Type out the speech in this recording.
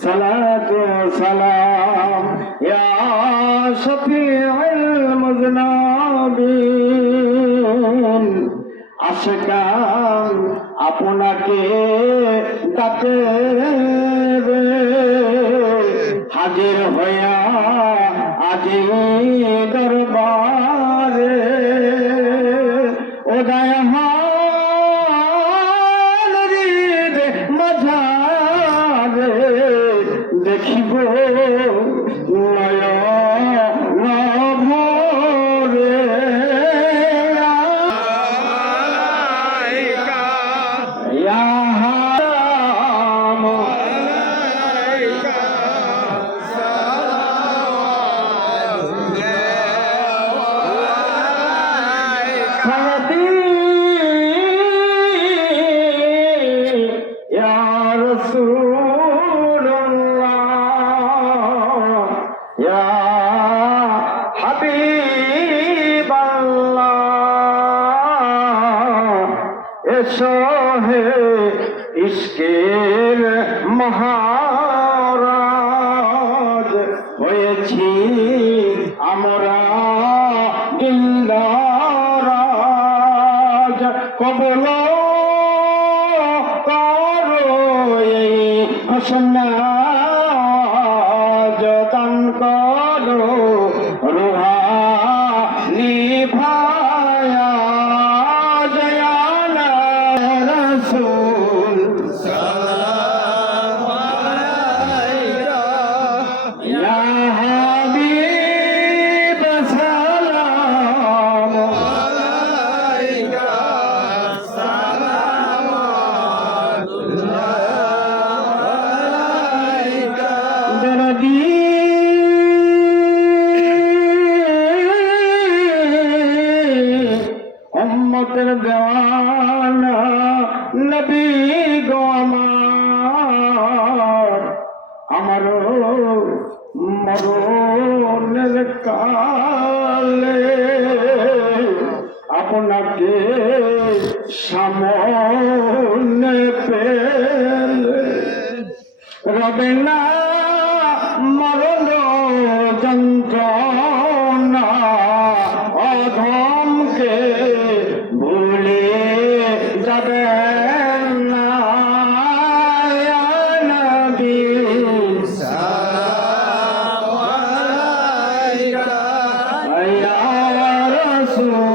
والصلاة والسلام يا شفيع المذنبين আশকাম আপনাকে ডাকে হাজির হইয়া আজি দেখিব। ইয়া হাবিবাল্লাহ এসো হে ইস্কের মহারাজ হয়েছি আমরা দিলদারাজ কবল করো এই সন্ন্যাজ উম্মতের দেওয়ানা নবী গো আমার। আমারও মরণের কালে আপনাকে সামনে পেলে। রবে না মরণ Jesús.